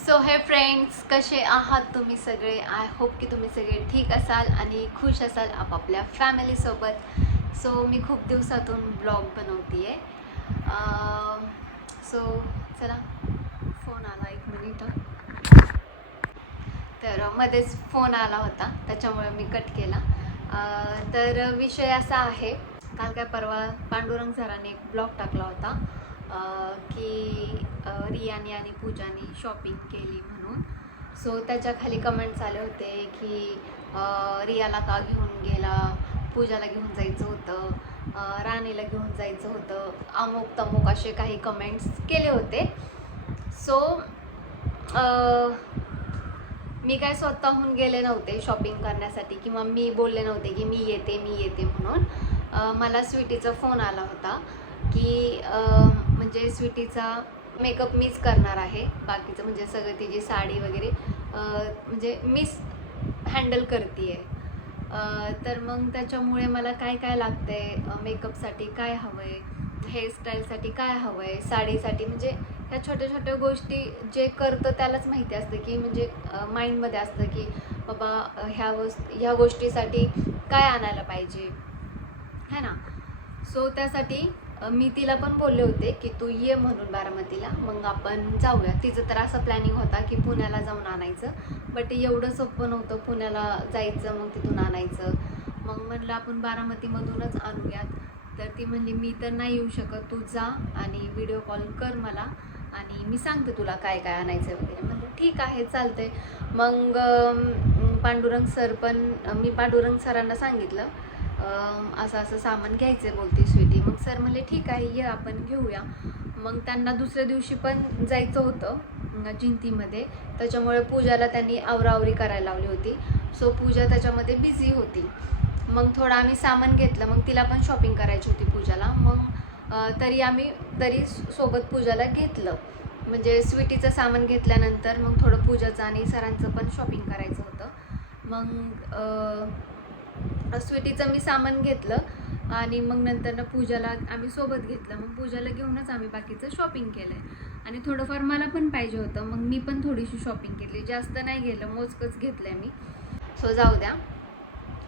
So हे friends, कसे आहात तुम्ही सगळे? आय होप की तुम्ही सगळे ठीक असाल आणि खुश असाल आपापल्या फॅमिलीसोबत. सो मी खूप दिवसातून ब्लॉग बनवते आहे. सो चला, फोन आला, एक मिनिट. तर मध्येच फोन आला होता, त्याच्यामुळे मी कट केला. तर विषय असा आहे, काल काय परवा पांडुरंग सरांनी एक ब्लॉग टाकला होता की रियानी आणि पूजानी शॉपिंग केली म्हणून. सो त्याच्या खाली कमेंट्स आले होते की रियाला का घेऊन गेला, पूजाला घेऊन जायचं होतं, राणीला घेऊन जायचं होतं, अमुक तमुक असे काही कमेंट्स केले होते. सो मी काय स्वतःहून गेले नव्हते शॉपिंग करण्यासाठी किंवा मी बोलले नव्हते की मी येते म्हणून. मला स्वीटीचा फोन आला होता की म्हणजे स्वीटीचा मेकअप मीच करणार आहे, बाकीचं म्हणजे सगळं तिची साडी वगैरे म्हणजे मीच हँडल करते आहे. तर मग त्याच्यामुळे मला काय काय लागतं आहे, मेकअपसाठी काय हवं आहे, हेअरस्टाईलसाठी काय हवं आहे, साडीसाठी, म्हणजे ह्या छोट्या छोट्या गोष्टी जे करतं त्यालाच माहिती असतं की म्हणजे माइंडमध्ये असतं की बाबा ह्या गोष्टीसाठी काय आणायला पाहिजे, है ना. सो त्यासाठी मी तिला पण बोलले होते की तू ये म्हणून बारामतीला, मग आपण जाऊया. तिचं तर असं प्लॅनिंग होता की पुण्याला जाऊन आणायचं, बट एवढं सोपं नव्हतं पुण्याला जायचं मग तिथून आणायचं. मग म्हटलं आपण बारामतीमधूनच आणूयात. तर ती म्हणली मी तर नाही येऊ शकत, तू जा आणि व्हिडिओ कॉल कर मला आणि मी सांगते तुला काय काय आणायचं वगैरे. म्हटलं ठीक आहे, चालतंय. मग मी पांडुरंग सरांना सांगितलं असं असं सामान घ्यायचं आहे बोलते स्वीटी. मग सर म्हणले ठीक आहे, ये आपण घेऊया. मग त्यांना दुसऱ्या दिवशी पण जायचं होतं जिंतीमध्ये, त्याच्यामुळे पूजाला त्यांनी आवरावरी करायला लावली होती. सो पूजा त्याच्यामध्ये बिझी होती. मग थोडं आम्ही सामान घेतलं, मग तिला पण शॉपिंग करायची होती पूजाला. मग तरी सोबत पूजाला घेतलं, म्हणजे स्वीटीचं सामान घेतल्यानंतर मग थोडं पूजाचं आणि सरांचं पण शॉपिंग करायचं होतं. मग स्वीटीचं मी सामान घेतलं आणि मग नंतर पूजाला आम्ही सोबत घेतलं. मग पूजाला घेऊनच आम्ही बाकीचं शॉपिंग केलं आहे. आणि थोडंफार मला पण पाहिजे होतं, मग मी पण थोडीशी शॉपिंग केली, जास्त नाही गेलं, मोजकंच घेतलं आहे मी. सो जाऊ द्या.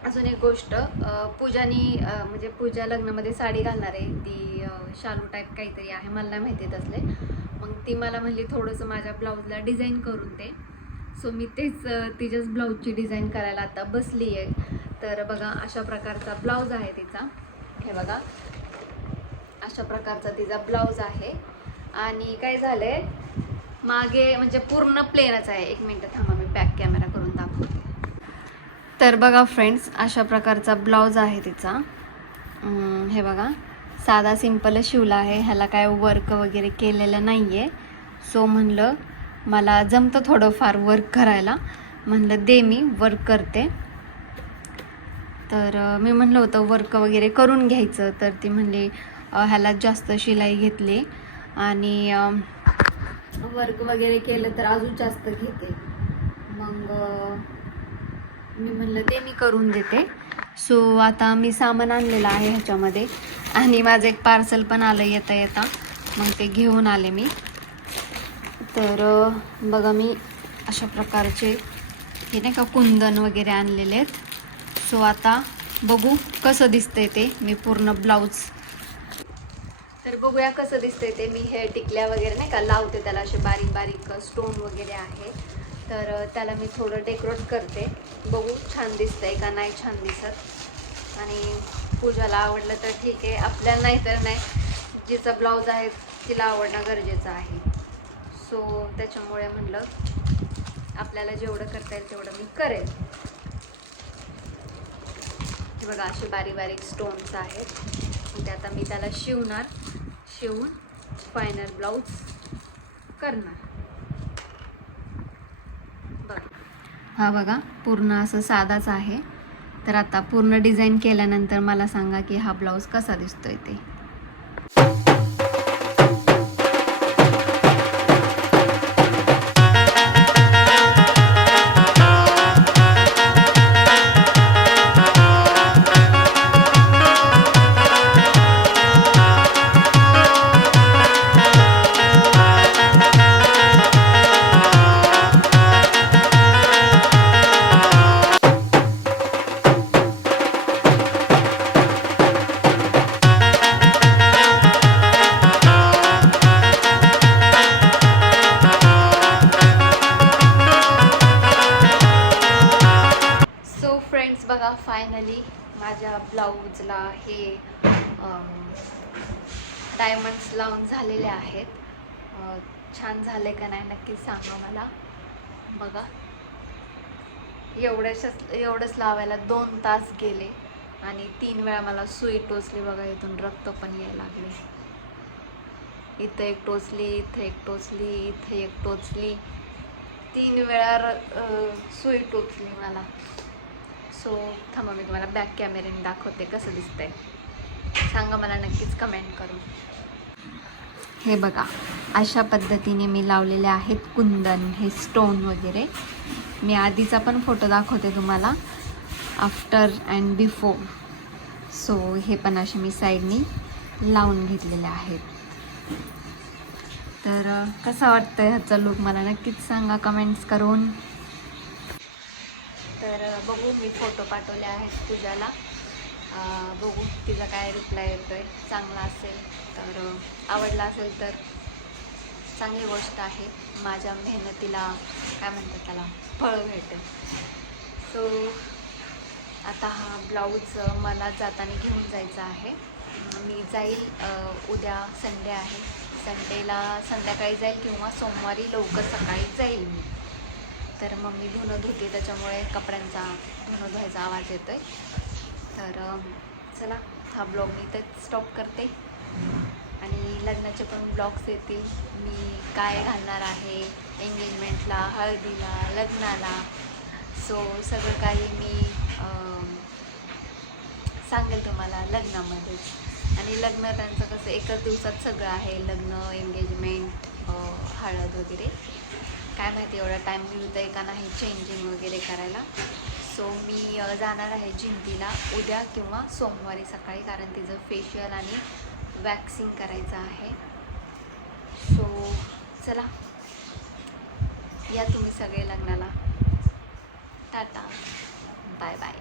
अजून एक गोष्ट, म्हणजे पूजा लग्नामध्ये साडी घालणार आहे, ती शालू टाईप काहीतरी आहे, मला नाही माहिती तसले. मग ती मला म्हणली थोडंसं माझ्या ब्लाऊजला डिझाईन करून दे. सो मी तेच तिच्याच ब्लाऊजची डिझाईन करायला आता बसली आहे. तर बघा, अशा प्रकारचा ब्लाऊज आहे तिचा, हे बघा अशा प्रकारचा तिचा ब्लाऊज आहे. आणि काय झालं आहे, मागे म्हणजे पूर्ण प्लेनच आहे. एक मिनटं थांबा, मी बॅक कॅमेरा करून दाखवते. तर बघा फ्रेंड्स, अशा प्रकारचा ब्लाऊज आहे तिचा. हे बघा, साधा सिंपल शिवला आहे, ह्याला काय वर्क वगैरे केलेलं नाही आहे. सो म्हणलं मला जमतं थोडंफार वर्क करायला, म्हणलं दे मी वर्क करते. तर मी म्हणलं होतं वर्क वगैरे करून घ्यायचं, तर ती म्हणली ह्याला जास्त शिलाई घेतली आणि वर्क वगैरे केलं तर अजून जास्त घेते. मग मी म्हणलं ते मी करून देते. सो आता मी सामान आणलेलं आहे ह्याच्यामध्ये, आणि माझं एक पार्सल पण आलं येता, मग ते घेऊन आले मी. तर बघा, मी अशा प्रकारचे हे नाही का कुंदन वगैरे आणलेले आहेत. सो आता बघू कसं दिसतंय ते. मी पूर्ण ब्लाऊज, तर बघूया कसं दिसतंय ते. मी हे टिकल्या वगैरे नाही का लावते त्याला, असे बारीक बारीक स्टोन वगैरे आहे, तर त्याला मी थोडं डेकोरेट करते. बघू छान दिसतंय का नाही छान दिसत. आणि पूजाला आवडलं तर ठीक आहे, आपल्याला नाही तर नाही. जिचा ब्लाऊज आहे तिला आवडणं गरजेचं आहे. सो त्याच्यामुळे म्हणलं आपल्याला जेवढं करता येईल तेवढं मी करेल. हे बघा, असे बारीक बारीक स्टोन्स आहेत. ते आता मी त्याला शिवून फायनल ब्लाऊज करणार. हा बघा, पूर्ण असं साधाच आहे. तर आता पूर्ण डिझाईन केल्यानंतर मला सांगा की हा ब्लाऊज कसा दिसतोय ते. फायनली माझ्या ब्लाऊजला हे डायमंड्स लावून झालेले आहेत. छान झाले का नाही नक्की सांगा मला. बघा, एवढंच लावायला 2 तास गेले आणि 3 वेळा मला सुई टोचली. बघा, इथून रक्त पण यायला लागले. इथं एक टोचली, इथं एक टोचली, इथं एक टोचली. 3 वेळा सुई टोचली मला. सो थांबा, मी तुम्हाला बॅक कॅमेऱ्याने दाखवते कसं दिसतंय. सांगा मला नक्कीच कमेंट करून. हे बघा, अशा पद्धतीने मी लावलेले आहेत कुंदन, हे स्टोन वगैरे. मी आधीचा पण फोटो दाखवते तुम्हाला, आफ्टर अँड बिफोर. सो हे पण असे मी साईडनी लावून घेतलेले आहेत. तर कसा वाटतं ह्याचा लुक मला नक्कीच सांगा कमेंट्स करून. तर बघू, मी फोटो पाठवले आहेत पूजाला. बघू तिचा काय रिप्लाय येतोय. चांगला असेल तर, आवडला असेल तर चांगली गोष्ट आहे. माझ्या मेहनतीला काय म्हणतात त्याला फळ भेटेल. सो आता हा ब्लाऊज मला जाताना घेऊन जायचा आहे. मी जाईल उद्या संडे आहे. संडेला संध्याकाळी जाईल किंवा सोमवारी लवकर सकाळी जाईल मी. तर मग मी धुणं धुते, त्याच्यामुळे कपड्यांचा धुणं धुवायचा आवाज येतोय. तर चला, हा ब्लॉग मी इथेच स्टॉप करते. आणि लग्नाचे पण ब्लॉग्स येतील. मी काय घालणार आहे एंगेजमेंटला, हळदीला, लग्नाला. सो सगळं काही मी सांगेल तुम्हाला लग्नामध्येच. आणि लग्न त्यांचं कसं एकच दिवसात सगळं आहे. लग्न, एंगेजमेंट, हळद वगैरे. काय माहिती एवढा टाईम मिळतं आहे का नाही चेंजिंग वगैरे करायला. सो मी जाणार आहे जिंतीला उद्या किंवा सोमवारी सकाळी, कारण तिचं फेशियल आणि वॅक्सिंग करायचं आहे. सो चला, या तुम्ही सगळे लग्नाला. Tata, bye bye.